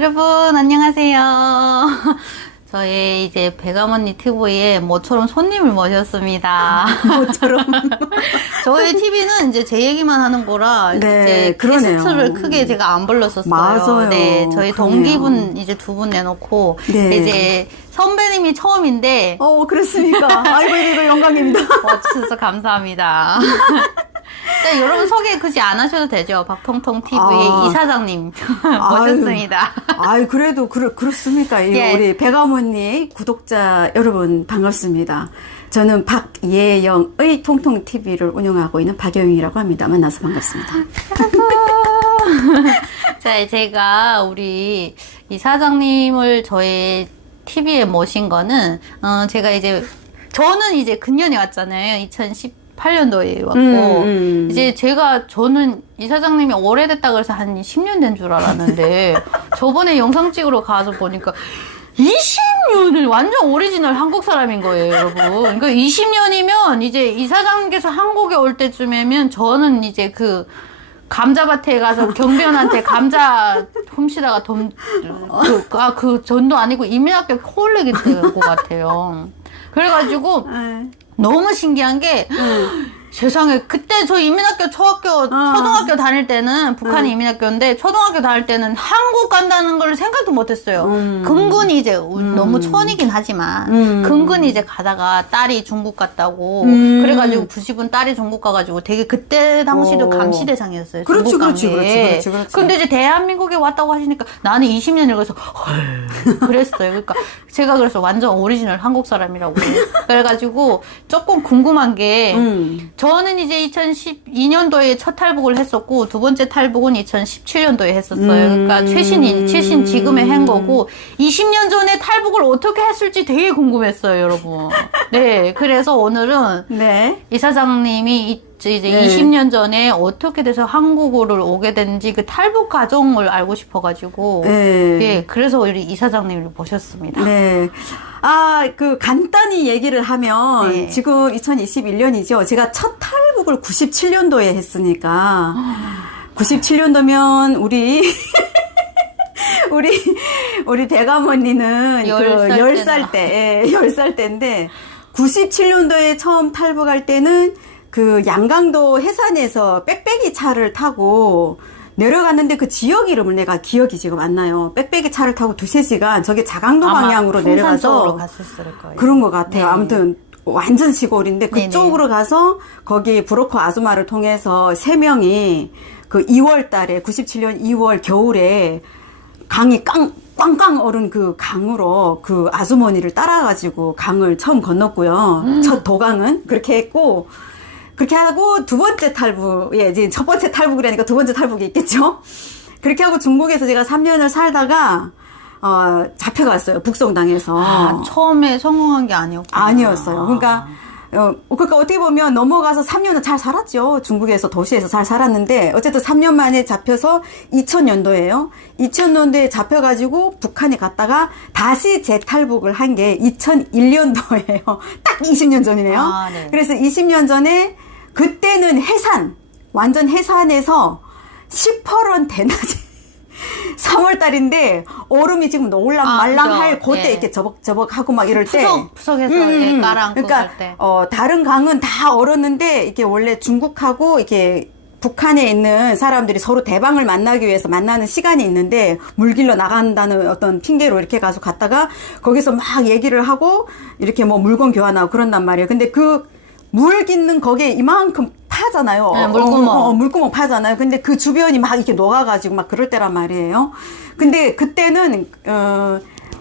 여러분 안녕하세요. 저희 이제 배가머니 TV에 모처럼 손님을 모셨습니다. 모처럼. 저희 TV는 이제 제 얘기만 하는 거라 네, 이제 그러네요. 게스트를 크게 제가 안 불렀었어요. 맞아요. 네, 저희 그러네요. 동기분 이제 두 분 내놓고 네. 이제 선배님이 처음인데 그렇습니까? 아이고, 영광입니다. 와주셔서 감사합니다. 네, 여러분 소개 굳이 안 하셔도 되죠. 박통통 TV의 이사장님 모셨습니다. 아유, 그래도 그렇습니까? 예. 우리 배가모니 구독자 여러분 반갑습니다. 저는 박예영의 통통 TV를 운영하고 있는 박예영이라고 합니다. 만나서 반갑습니다. 자, 제가 우리 이사장님을 저희 TV에 모신 거는 제가 이제 저는 이제 근년에 왔잖아요. 2018년도에 왔고 이제 저는 이사장님이 오래됐다 그래서 한 10년 된 줄 알았는데 저번에 영상 찍으러 가서 보니까 20년을 완전 오리지널 한국 사람인 거예요, 여러분. 그러니까 20년이면 이제 이사장님께서 한국에 올 때쯤이면 저는 이제 그 감자밭에 가서 경비원한테 감자 훔치다가 그 전도 아니고 이민학교 콜레기 때인 것 같아요. 그래가지고 너무 신기한 게 세상에 그때 저 이민학교 초등학교 다닐 때는 북한이 이민학교인데 초등학교 다닐 때는 한국 간다는 걸 생각도 못했어요. 근근히 이제 너무 촌이긴 하지만 근근히 이제 가다가 딸이 중국 갔다고 그래가지고 90은 딸이 중국 가가지고 되게 그때 당시도 감시대상이었어요. 그렇지, 중국 그렇지, 감시에. 그렇지. 근데 이제 대한민국에 왔다고 하시니까 나는 20년을 그래서 헐 그랬어요. 그러니까 제가 그래서 완전 오리지널 한국 사람이라고 그래가지고 조금 궁금한 게 저는 이제 2012년도에 첫 탈북을 했었고 두 번째 탈북은 2017년도에 했었어요. 그러니까 최신 지금에 한 거고 20년 전에 탈북을 어떻게 했을지 되게 궁금했어요, 여러분. 네, 그래서 오늘은 네. 이사장님이 이제 20년 전에 어떻게 돼서 한국으로 오게 됐는지 그 탈북 과정을 알고 싶어가지고 예, 그래서 우리 이사장님을 모셨습니다. 네. 간단히 얘기를 하면 네. 지금 2021년이죠. 제가 첫 탈북을 97년도에 했으니까 97년도면 우리 배가모니는 10살 때, 10살 때인데 97년도에 처음 탈북할 때는 그 양강도 해산에서 빽빽이 차를 타고 내려갔는데 그 지역 이름을 내가 기억이 지금 안 나요. 빽빽이 차를 타고 2-3시간 저기 자강도 방향으로 내려가서 갔었을 거예요. 그런 것 같아요. 네. 아무튼 완전 시골인데 그쪽으로 가서 거기 브로커 아줌마를 통해서 3명이 그 2월 달에 97년 2월 겨울에 강이 꽝꽝 얼은 그 강으로 그 아주머니를 따라가지고 강을 처음 건넜고요. 첫 도강은 그렇게 했고 그렇게 하고 두 번째 탈북, 이제 첫 번째 탈북이라니까 두 번째 탈북이 있겠죠? 그렇게 하고 중국에서 제가 3년을 살다가, 잡혀갔어요. 북송당해서. 처음에 성공한 게 아니었구나. 아니었어요. 그러니까 어떻게 보면 넘어가서 3년은 잘 살았죠. 중국에서 도시에서 잘 살았는데, 어쨌든 3년 만에 잡혀서 2000년도에요. 2000년도에 잡혀가지고 북한에 갔다가 다시 재탈북을 한 게 2001년도예요. 딱 20년 전이네요. 네. 그래서 20년 전에 그때는 완전 해산에서 18원 대낮에 3월달인데 얼음이 지금 올랑말랑할 그죠. 그때 예. 이렇게 저벅저벅하고 막 이럴 때 푸석해서 깔아앉고 그러니까 그럴 때. 다른 강은 다 얼었는데 이게 원래 중국하고 이렇게 북한에 있는 사람들이 서로 대방을 만나기 위해서 만나는 시간이 있는데 물길로 나간다는 어떤 핑계로 이렇게 가서 갔다가 거기서 막 얘기를 하고 이렇게 뭐 물건 교환하고 그런단 말이에요. 근데 그 물 깃는 거기에 이만큼 파잖아요. 네, 물구멍. 물구멍 파잖아요. 근데 그 주변이 막 이렇게 녹아가지고 막 그럴 때란 말이에요. 근데 그때는,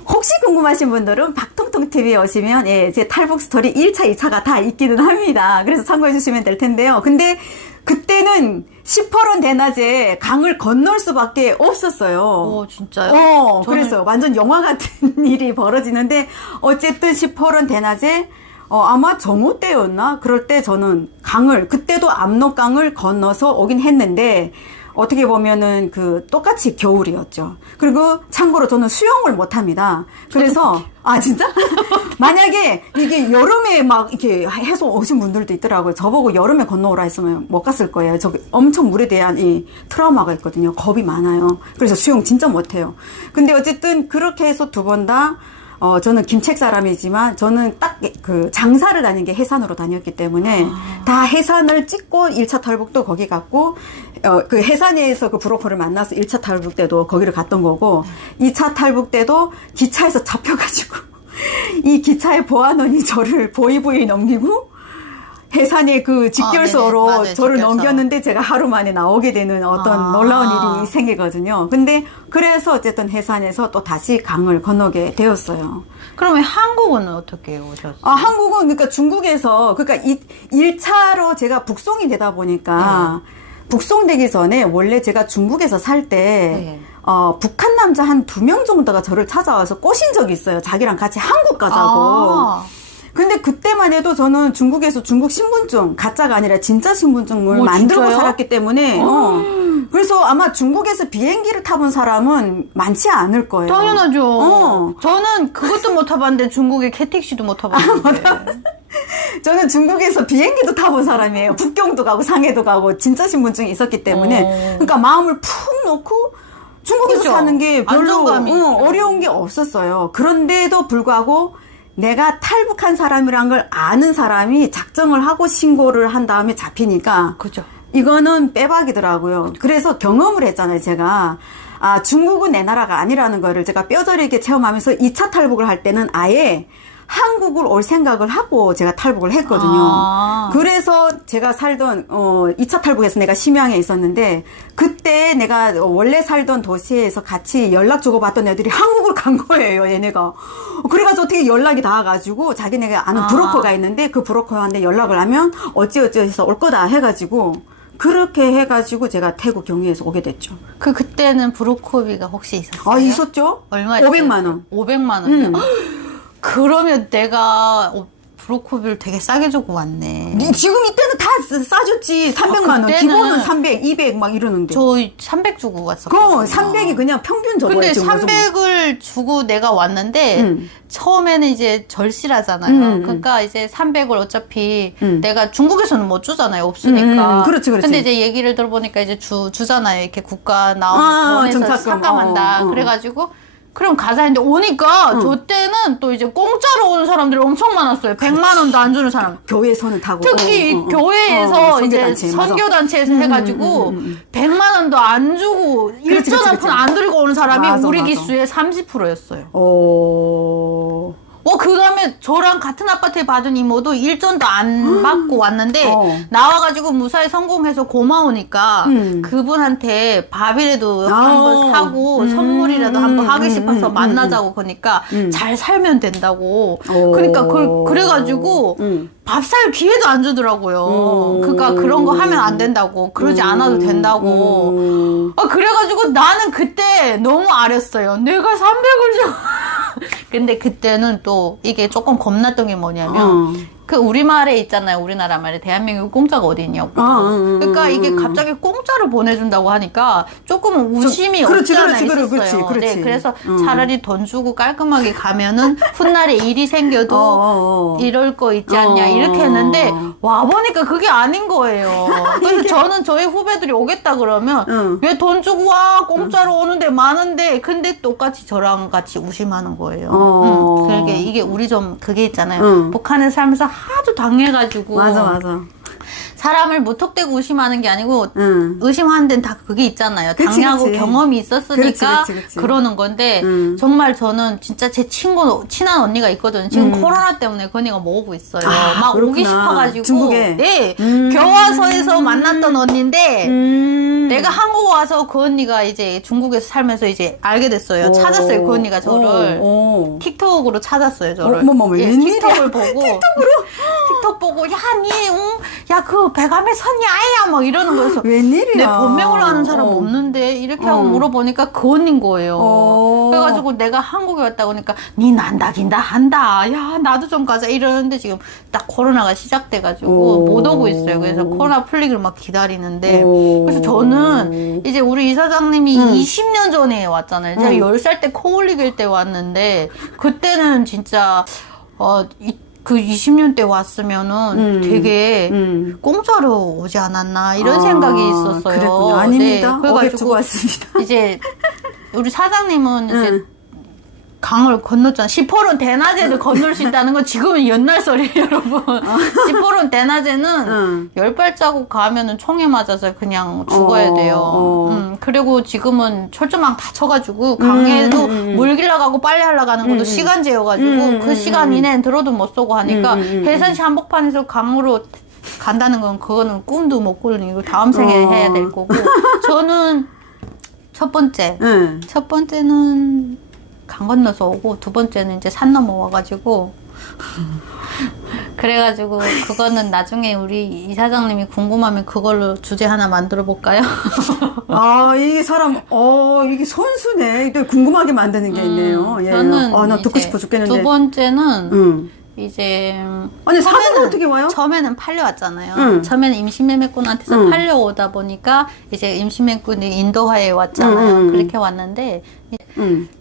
혹시 궁금하신 분들은 박통통 TV에 오시면, 제 탈북 스토리 1차, 2차가 다 있기는 합니다. 그래서 참고해 주시면 될 텐데요. 근데 그때는 18원 대낮에 강을 건널 수밖에 없었어요. 오, 진짜요? 그래서 완전 영화 같은 일이 벌어지는데, 어쨌든 18원 대낮에 아마 정오 때였나? 그럴 때 저는 그때도 압록강을 건너서 오긴 했는데, 어떻게 보면은 그 똑같이 겨울이었죠. 그리고 참고로 저는 수영을 못 합니다. 그래서 아 진짜? 만약에 이게 여름에 막 이렇게 해서 오신 분들도 있더라고요. 저보고 여름에 건너오라 했으면 못 갔을 거예요. 저 엄청 물에 대한 이 트라우마가 있거든요. 겁이 많아요. 그래서 수영 진짜 못 해요. 근데 어쨌든 그렇게 해서 두 번 다 저는 김책 사람이지만 저는 딱 그 장사를 다닌 게 해산으로 다녔기 때문에 다 해산을 찍고 1차 탈북도 거기 갔고 그 해산에서 그 브로커를 만나서 1차 탈북 때도 거기를 갔던 거고 2차 탈북 때도 기차에서 잡혀가지고 이 기차의 보안원이 저를 보이부에 넘기고 해산의 그 직결소로 맞아요. 저를 직결소. 넘겼는데 제가 하루 만에 나오게 되는 어떤 놀라운 일이 생기거든요. 근데 그래서 어쨌든 해산에서 또 다시 강을 건너게 되었어요. 그러면 한국은 어떻게 오셨어요? 한국은 그러니까 중국에서 그러니까 1차로 제가 북송이 되다 보니까 북송되기 전에 원래 제가 중국에서 살 때 북한 남자 한 2명 정도가 저를 찾아와서 꼬신 적이 있어요. 자기랑 같이 한국 가자고. 근데 그때만 해도 저는 중국에서 중국 신분증, 가짜가 아니라 진짜 신분증을 만들고 진짜요? 살았기 때문에, 그래서 아마 중국에서 비행기를 타본 사람은 많지 않을 거예요. 당연하죠. 저는 그것도 못 타봤는데 중국의 캐택시도 못 타봤는데. 저는 중국에서 비행기도 타본 사람이에요. 북경도 가고 상해도 가고 진짜 신분증이 있었기 때문에, 그러니까 마음을 푹 놓고 중국에서 그죠? 사는 게 별로 안정감이 있죠. 어려운 게 없었어요. 그런데도 불구하고 내가 탈북한 사람이란 걸 아는 사람이 작정을 하고 신고를 한 다음에 잡히니까 그죠. 이거는 빼박이더라고요. 그래서 경험을 했잖아요, 제가. 아, 중국은 내 나라가 아니라는 거를 제가 뼈저리게 체험하면서 2차 탈북을 할 때는 아예 한국을 올 생각을 하고 제가 탈북을 했거든요. 그래서 제가 살던 2차 탈북에서 내가 심양에 있었는데 그때 내가 원래 살던 도시에서 같이 연락 주고받던 애들이 한국을 간 거예요, 얘네가. 그래가지고 어떻게 연락이 닿아가지고 자기네가 아는 브로커가 있는데 그 브로커한테 연락을 하면 어찌어찌 해서 올 거다 해가지고 그렇게 해가지고 제가 태국 경유해서 오게 됐죠. 그때는 브로커비가 혹시 있었어요? 아, 있었죠? 얼마 500만 원. 500만 원이요? 그러면 내가 브로커비를 되게 싸게 주고 왔네. 지금 이때는 다 싸졌지. 300만 원. 그때는 기본은 300, 200 막 이러는데. 저 300 주고 왔었거든요. 그거 300이 그냥 평균 저거예요. 근데 지금 300을 주고 내가 왔는데 처음에는 이제 절실하잖아요. 그러니까 이제 300을 어차피 내가 중국에서는 못 주잖아요. 없으니까. 그렇지, 그렇지. 근데 이제 얘기를 들어보니까 이제 주잖아요. 이렇게 국가 나오면 돈에서 정착금. 삭감한다. 그래가지고 그럼 가자 했는데 오니까 저 때는 또 이제 공짜로 오는 사람들이 엄청 많았어요. 100만 원도 안 주는 사람. 교회에서는 타고. 특히 교회에서 이제 선교단체에서 해가지고 100만 원도 안 주고 그렇지, 일전 한 그렇지. 푼 안 들고 오는 사람이 맞아, 우리 맞아. 기수의 30%였어요. 그 다음에 저랑 같은 아파트에 받은 이모도 일전도 안 받고 왔는데 나와가지고 무사히 성공해서 고마우니까 그분한테 밥이라도 한번 사고 선물이라도 한번 하고 싶어서 만나자고 그러니까 잘 살면 된다고. 그러니까 그래가지고 밥 살 기회도 안 주더라고요. 그러니까 그런 거 하면 안 된다고. 그러지 않아도 된다고. 그래가지고 나는 그때 너무 아렸어요. 내가 300을 줘. 근데 그때는 또 이게 조금 겁났던 게 뭐냐면 그 우리말에 있잖아요. 우리나라 말에 대한민국 공짜가 어디 있냐고. 그러니까 이게 갑자기 공짜로 보내준다고 하니까 조금 우심이 그렇지, 없지 않아 그렇지, 있었어요. 그렇지. 네, 그래서 차라리 돈 주고 깔끔하게 가면은 훗날에 일이 생겨도 이럴 거 있지 않냐 이렇게 했는데 와보니까 그게 아닌 거예요. 그래서 저는 저희 후배들이 오겠다 그러면 왜 돈 주고 와 공짜로 오는데 많은데 근데 똑같이 저랑 같이 우심하는 거예요. 그러게 이게 우리 좀 그게 있잖아요. 북한에 살면서 하도 당해가지고 맞아. 사람을 무턱대고 의심하는 게 아니고 의심하는 데는 다 그게 있잖아요. 당하고 그치. 경험이 있었으니까 그렇지. 그러는 건데 정말 저는 진짜 제 친한 언니가 있거든요. 지금 코로나 때문에 그 언니가 뭐 오고 있어요. 막 그렇구나. 오기 싶어가지고 중국에? 네 교화소에서 만났던 언니인데 내가 한국 와서 그 언니가 이제 중국에서 살면서 이제 알게 됐어요. 찾았어요. 그 언니가 저를 틱톡으로 찾았어요. 저를. 어머머, 웬일이야. 틱톡을 보고 틱톡 보고 야 그 배감에 섰냐 아야 막 이러는 거여서 웬일이야. 내 본명을 아는 사람 없는데 이렇게 하고 물어보니까 그 언니인 거예요. 그래가지고 내가 한국에 왔다 오니까 니 난다긴다 한다. 야 나도 좀 가자 이러는데 지금 딱 코로나가 시작돼가지고 못 오고 있어요. 그래서 코로나 풀리기를 막 기다리는데 그래서 저는 이제 우리 이사장님이 20년 전에 왔잖아요. 제가 10살 때 코올리길 때 왔는데 그때는 진짜 그 20년 때 왔으면은 되게 공짜로 오지 않았나 이런 생각이 있었어요. 그랬군요. 아닙니다. 네, 그래가지고 주고 왔습니다. 이제 우리 사장님은 이제 강을 건넜잖아. 시포론 대낮에도 건널 수 있다는 건 지금은 옛날 소리예요, 여러분. 시포론 대낮에는 10발자국 가면은 총에 맞아서 그냥 죽어야 돼요. 그리고 지금은 철조망 다 쳐가지고 강에도 물 길러가고 빨래 하러 가는 것도 시간제여가지고 그 시간 이내엔 들어도 못 쏘고 하니까 해산시 한복판에서 강으로 간다는 건 그거는 꿈도 못 꾸는 이거 다음 생에 해야 될 거고 저는 첫 번째는 강 건너서 오고 두 번째는 이제 산 넘어 와가지고 그래가지고 그거는 나중에 우리 이사장님이 궁금하면 그걸로 주제 하나 만들어 볼까요? 아 이게 사람 이게 선수네. 또 궁금하게 만드는 게 있네요. 예. 저는 나 듣고 싶어 죽겠는데. 두 번째는 이제 아니 사는 어떻게 와요? 처음에는 팔려왔잖아요. 처음에는 임신매매꾼한테서 팔려오다 보니까 이제 임신매매꾼이 인도하에 왔잖아요. 그렇게 왔는데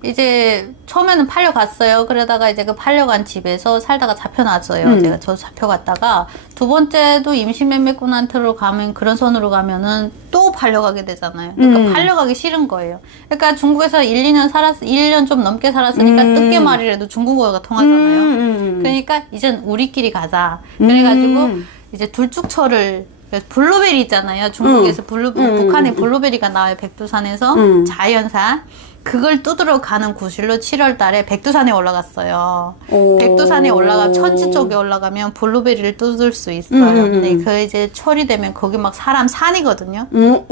이제 처음에는 팔려갔어요. 그러다가 이제 그 팔려간 집에서 살다가 잡혀놨어요. 제가 저 잡혀갔다가 두 번째도 임신매매꾼한테로 가면 그런 선으로 가면은 또 팔려가게 되잖아요. 그러니까 팔려가기 싫은 거예요. 그러니까 중국에서 1년 좀 넘게 살았으니까 뜻게 말이라도 중국어가 통하잖아요. 그러니까 이젠 우리끼리 가자. 그래가지고 이제 둘쭉철을 블루베리 있잖아요. 중국에서 북한에 블루베리가 나와요. 백두산에서 자연산. 그걸 뜯으러 가는 구실로 7월 달에 백두산에 올라갔어요. 백두산에 올라가 천지 쪽에 올라가면 블루베리를 뜯을 수 있어요. 네, 그 이제 철이 되면 거기 막 사람 산이거든요. 네.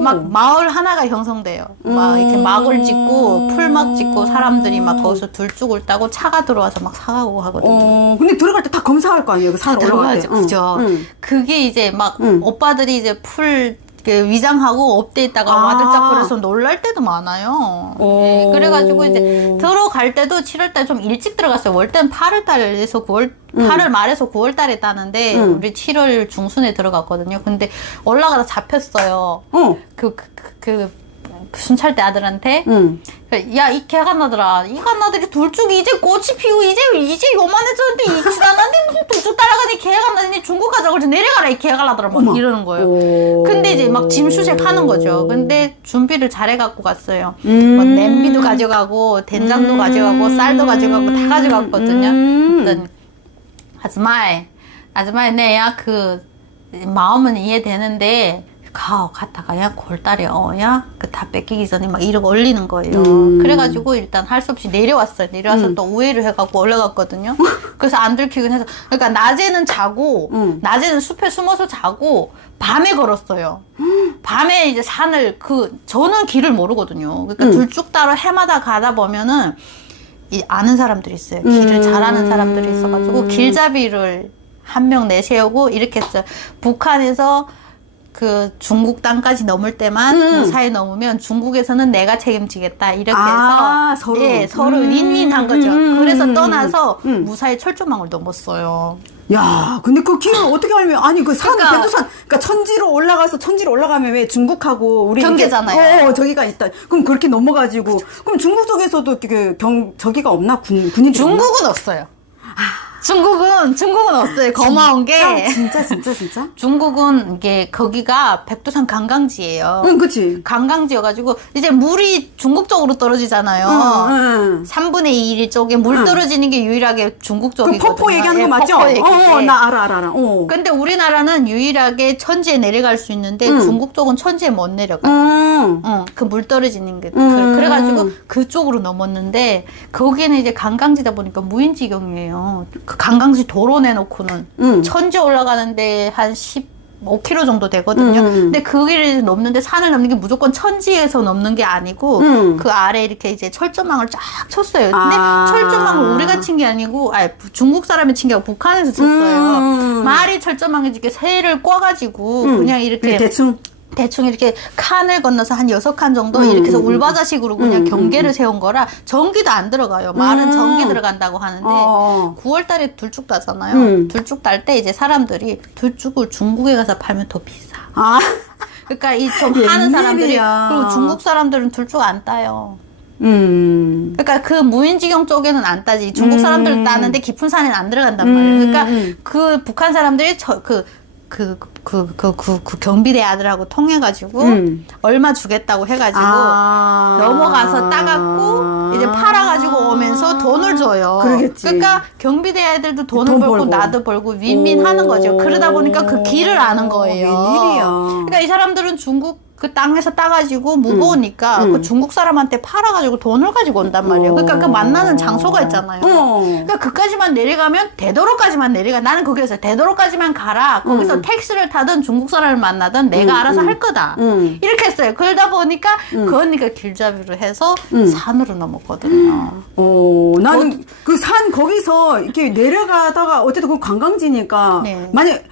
막 마을 하나가 형성돼요. 막 이렇게 막을 짓고 풀막 짓고 사람들이 막 거기서 둘쭉을 따고 차가 들어와서 막 사가고 하거든요. 근데 들어갈 때 다 검사할 거 아니에요? 그 산 올라갈 때. 그죠. 그게 이제 막 오빠들이 이제 풀 위장하고 업돼 있다가 와들짝거려서 놀랄 때도 많아요. 네, 그래가지고 이제 들어갈 때도 7월달 좀 일찍 들어갔어요. 월 때는 8월달에서 8월 말에서 9월달에 따는데 우리 7월 중순에 들어갔거든요. 근데 올라가다 잡혔어요. 순찰대 아들한테 야 이 개간나들아 이 간나들이 둘쭉이 이제 꽃이 피고 이제 요만해졌는데 이 지나는데 무슨 둘쭉 따라가니 개간나들이 중국 가자고 그래서 내려가라 이 개간나들아 막 이러는 거예요. 근데 이제 막 짐 수색하는 거죠. 근데 준비를 잘해갖고 갔어요. 뭐 냄비도 가져가고 된장도 가져가고 쌀도 가져가고 다 가져갔거든요. 그랬더니 아줌마이 내야 그 마음은 이해되는데 갔다가 야 골다리 그 다 뺏기기 전에 막 이러고 올리는 거예요. 그래가지고 일단 할 수 없이 내려왔어요. 내려와서 또 우회를 해갖고 올라갔거든요. 그래서 안 들키긴 해서 그러니까 낮에는 자고 낮에는 숲에 숨어서 자고 밤에 걸었어요. 밤에 이제 산을 저는 길을 모르거든요. 그러니까 둘쭉 따로 해마다 가다 보면은 아는 사람들이 있어요. 길을 잘 아는 사람들이 있어가지고 길잡이를 한 명 내세우고 이렇게 했어요. 북한에서 그 중국 땅까지 넘을 때만 무사히 넘으면 중국에서는 내가 책임지겠다 이렇게 해서 서로 윈윈한 거죠. 그래서 떠나서 무사히 철조망을 넘었어요. 야, 근데 그 길을 어떻게 알면 그 산 백두산 그러니까 천지로 올라가면 왜 중국하고 우리 경계잖아요. 저기가 있다. 그럼 그렇게 넘어가지고 그럼 중국 쪽에서도 저기가 없나 군인들 중국은 없어요. 중국은 없어요. 고마운 게. 진짜? 중국은 이게 거기가 백두산 관광지예요. 그치. 관광지여가지고 이제 물이 중국 쪽으로 떨어지잖아요. 3분의 2 쪽에 물 떨어지는 게 유일하게 중국 쪽이거든요. 그 폭포 얘기하는 거 맞죠? 나 알아. 근데 우리나라는 유일하게 천지에 내려갈 수 있는데 중국 쪽은 천지에 못 내려가요. 그 물 떨어지는 게. 그래가지고 그쪽으로 넘었는데 거기는 이제 관광지다 보니까 무인지경이에요. 그 관광지 도로 내놓고는 천지 올라가는데 한 5km 정도 되거든요. 근데 그 길을 넘는데 산을 넘는 게 무조건 천지에서 넘는 게 아니고 그 아래 이렇게 이제 철조망을 쫙 쳤어요. 근데 철조망을 우리가 친 게 아니고 중국 사람이 친 게 아니고 북한에서 쳤어요. 말이 철조망에 이렇게 새를 꽈가지고 그냥 이렇게 대충 이렇게 칸을 건너서 한 6칸 정도 이렇게 해서 울바자식으로 그냥 경계를 세운 거라 전기도 안 들어가요. 말은 전기 들어간다고 하는데 9월 달에 둘쭉 따잖아요. 둘쭉 딸 때 이제 사람들이 둘쭉을 중국에 가서 팔면 더 비싸. 그러니까 이 좀 하는 사람들이 그리고 중국 사람들은 둘쭉 안 따요. 그러니까 그 무인지경 쪽에는 안 따지. 중국 사람들 따는데 깊은 산에는 안 들어간단 말이에요. 그러니까 그 북한 사람들이 그 경비대 아들하고 통해가지고 얼마 주겠다고 해가지고 넘어가서 따갖고 이제 팔아가지고 오면서 돈을 줘요. 그러겠지. 그러니까 경비대 아들도 돈을 벌고 나도 벌고 윈윈하는 거죠. 그러다 보니까 그 길을 아는 거예요. 웬일이야. 그러니까 이 사람들은 중국 그 땅에서 따가지고 무거우니까 그 중국 사람한테 팔아가지고 돈을 가지고 온단 말이에요. 그러니까 그 만나는 장소가 있잖아요. 그러니까 그까지만 내려가면 대도로까지만 내려가. 나는 거기에서 대도로까지만 가라. 거기서 택시를 타든 중국 사람을 만나든 내가 알아서 할 거다. 이렇게 했어요. 그러다 보니까 그 언니가 길잡이로 해서 산으로 넘었거든요. 나는 그 산 거기서 이렇게 내려가다가 어쨌든 그 관광지니까 네. 만약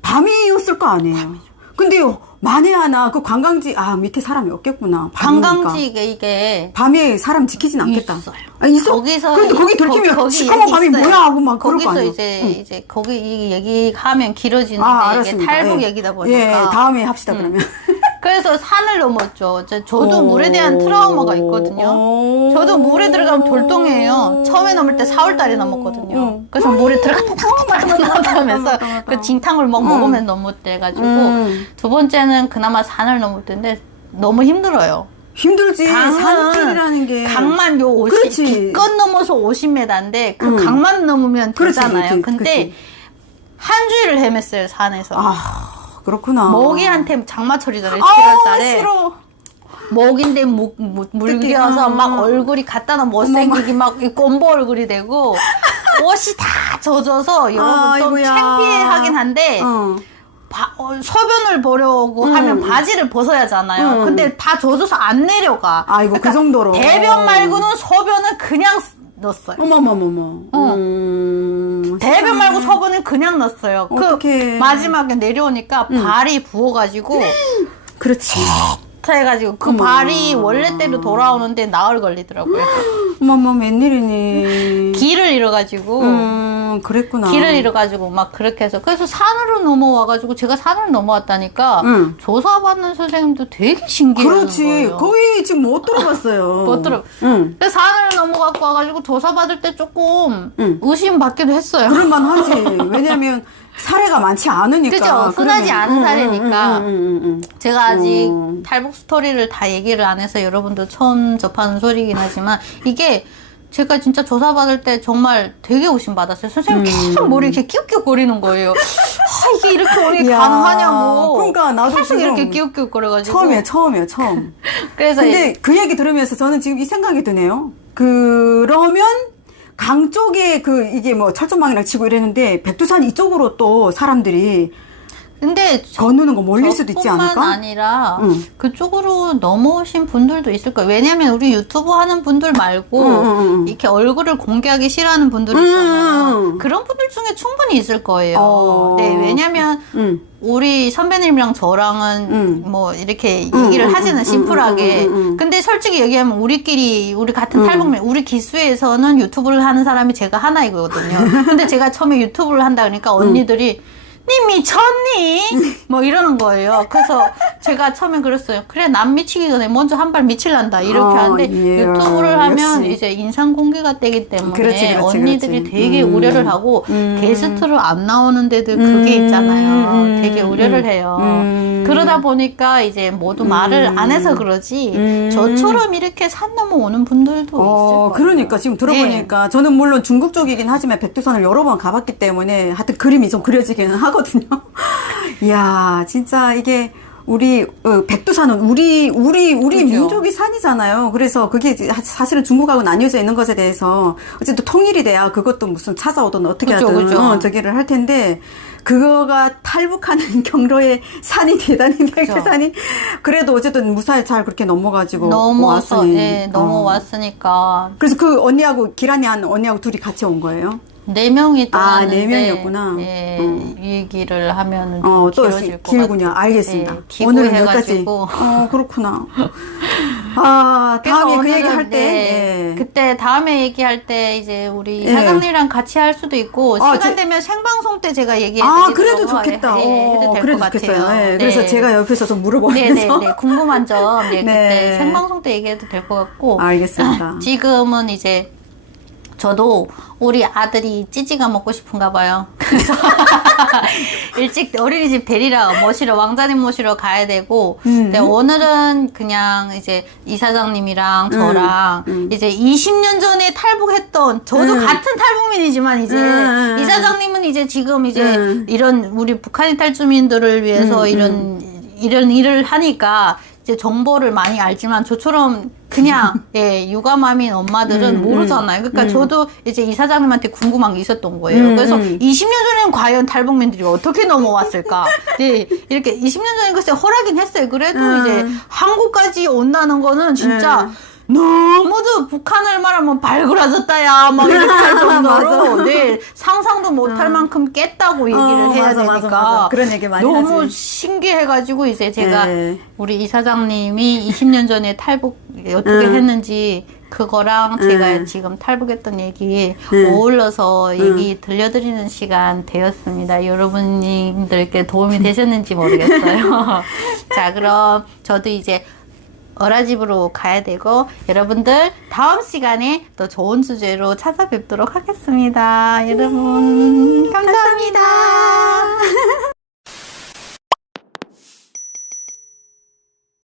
밤이었을 거 아니에요. 근데 만에 하나 그 관광지 밑에 사람이 없겠구나. 밤이니까. 관광지 이게 밤에 사람 지키진 않겠다. 있어요. 있어? 거기서 근데 거기 들키면 시커먼 밤이 있어요. 뭐야 하고 막 그럴 거 거기서 아니야. 이제 거기 이 얘기하면 길어지는데 이게 알았습니다. 탈북 예. 얘기다 보니까 예, 다음에 합시다 그러면. 그래서 산을 넘었죠. 저도 물에 대한 트라우마가 있거든요. 저도 물에 들어가면 돌덩이에요. 처음에 넘을 때 4월달에 넘었거든요. 그래서 물에 들어가면서 그 진탕을 막 먹으면 넘었대가지고 두 번째는 그나마 산을 넘을 때인데 너무 힘들어요. 힘들지. 산길이라는 게. 강만 요 50, 그렇지. 기껏 넘어서 50m인데 그 강만 넘으면 되잖아요. 그렇지. 근데 한 주일을 헤맸어요, 산에서. 그렇구나. 모기한테 장마철이잖아요, 7월달에. 싫어. 모기인데 물겨서 막 얼굴이 갖다나 못생기기 막 꼼보 얼굴이 되고 옷이 다 젖어서 여러분 좀 아이고야. 창피하긴 한데 소변을 보려고 하면 바지를 벗어야 하잖아요. 근데 다 젖어서 안 내려가. 아이고, 그 정도로. 대변 말고는 소변은 그냥 넣었어요. 어머머머머. 대변 말고 소변은 그냥 넣었어요. 어떡해. 그 마지막에 내려오니까 발이 부어가지고 그렇지. 해가지고 그 발이 원래대로 돌아오는데 나흘 걸리더라고요. 어머머, 웬일이니. 길을 잃어가지고 그랬구나. 길을 잃어가지고 막 그렇게 해서 그래서 산으로 넘어와가지고 제가 산을 넘어왔다니까 조사받는 선생님도 되게 신기해요. 그렇지. 거기 지금 못 들어봤어요. 못 들어. 그래서 산을 넘어갖고 와가지고 조사받을 때 조금 의심받기도 했어요. 그럴만하지. 왜냐면 사례가 많지 않으니까. 그죠? 흔하지 않은 사례니까. 제가 아직 탈북 스토리를 다 얘기를 안 해서 여러분도 처음 접하는 소리긴 하지만 이게 제가 진짜 조사받을 때 정말 되게 의심받았어요. 선생님 계속 머리 이렇게 끼욱끼욱거리는 거예요. 이게 이렇게 어떻게 가능하냐고. 그러니까 나도 계속 지금 이렇게 끼욱끼욱거려가지고. 처음이에요, 처음. 그래서 근데 그 얘기 들으면서 저는 지금 이 생각이 드네요. 그러면 강 쪽에 이게 뭐 철조망이랑 치고 이랬는데 백두산 이쪽으로 또 사람들이 근데 건너는 거 몰릴 수도 있지 않을까? 뿐만 아니라 그쪽으로 넘어오신 분들도 있을 거예요. 왜냐면 우리 유튜브 하는 분들 말고 이렇게 얼굴을 공개하기 싫어하는 분들 있잖아요. 그런 분들 중에 충분히 있을 거예요. 네, 왜냐면 우리 선배님이랑 저랑은 뭐 이렇게 얘기를 하지는 심플하게. 근데 솔직히 얘기하면 우리 같은 탈북민, 우리 기수에서는 유튜브를 하는 사람이 제가 하나이거든요. 근데 제가 처음에 유튜브를 한다 그러니까 언니들이 니 미쳤니? 뭐 이러는 거예요. 그래서 제가 처음에 그랬어요. 그래, 난 미치기 전에 먼저 한 발 미칠란다. 이렇게 하는데 유튜브를 하면 역시. 이제 인상 공개가 되기 때문에 그렇지, 언니들이 되게 우려를 하고 게스트로 안 나오는 데도 그게 있잖아요. 되게 우려를 해요. 그러다 보니까 이제 모두 말을 안 해서 그러지 저처럼 이렇게 산 넘어오는 분들도 있을 거예요. 그러니까 지금 들어보니까 저는 물론 중국 쪽이긴 하지만 백두산을 여러 번 가봤기 때문에 하여튼 그림이 좀 그려지기는 하거든요. 이야, 진짜 이게 우리 백두산은 우리 민족이 산이잖아요. 그래서 그게 사실은 중국하고 나뉘어져 있는 것에 대해서 어쨌든 통일이 돼야 그것도 무슨 찾아오든 어떻게 하든 그죠. 저기를 할 텐데 그거가 탈북하는 경로의 산이 대단히 백두산이 그래도 어쨌든 무사히 잘 그렇게 넘어가지고 넘어서 왔으니. 네, 넘어왔으니까 그래서 그 언니하고 기란이 한 언니하고 둘이 같이 온 거예요? 4명이 또 왔는데 4명이었구나. 예, 이 얘기를 하면은 또 길어질 것 길군요. 같아요. 알겠습니다. 네, 오늘은 여기까지. 기부해가지고. 그렇구나. 다음에 그래서 그 오늘은, 얘기할 때. 네, 예. 그때 다음에 얘기할 때 이제 우리 예. 사장님이랑 같이 할 수도 있고 시간 되면 생방송 때 제가 얘기해드리도록 그래도 좋겠다. 해도 될 그래도 것 좋겠어요. 같아요. 예, 그래서 네. 제가 옆에서 좀 물어보면서. 네네네. 궁금한 점 네. 그때 생방송 때 얘기해도 될 것 같고 알겠습니다. 지금은 이제 저도 우리 아들이 찌찌가 먹고 싶은가 봐요. 그래서 일찍 어린이집 데리러 모시러 왕자님 모시러 가야 되고 근데 오늘은 그냥 이제 이사장님이랑 저랑 이제 20년 전에 탈북했던 저도 같은 탈북민이지만 이제 이사장님은 이제 지금 이제 이런 우리 북한 이탈주민들을 위해서 이런 일을 하니까 이제 정보를 많이 알지만 저처럼 그냥 육아맘인 엄마들은 모르잖아요. 그러니까 저도 이제 이사장님한테 궁금한 게 있었던 거예요. 그래서 20년 전에는 과연 탈북민들이 어떻게 넘어왔을까? 네, 이렇게 20년 전에 글쎄 허락긴 했어요. 그래도 이제 한국까지 온다는 거는 진짜 너무도 북한을 말하면 발그라졌다야 막 이렇게 할 정도로 네, 상상도 못할 만큼 깼다고 얘기를 해야 맞아, 되니까 맞아. 그런 얘기 많이 너무 하지. 신기해가지고 이제 제가 네. 우리 이사장님이 20년 전에 탈북 어떻게 했는지 그거랑 제가 지금 탈북했던 얘기 어울러서 얘기 들려드리는 시간 되었습니다. 여러분님들께 도움이 되셨는지 모르겠어요. 자, 그럼 저도 이제 어라집으로 가야 되고 여러분들 다음 시간에 또 좋은 주제로 찾아뵙도록 하겠습니다. 여러분 감사합니다.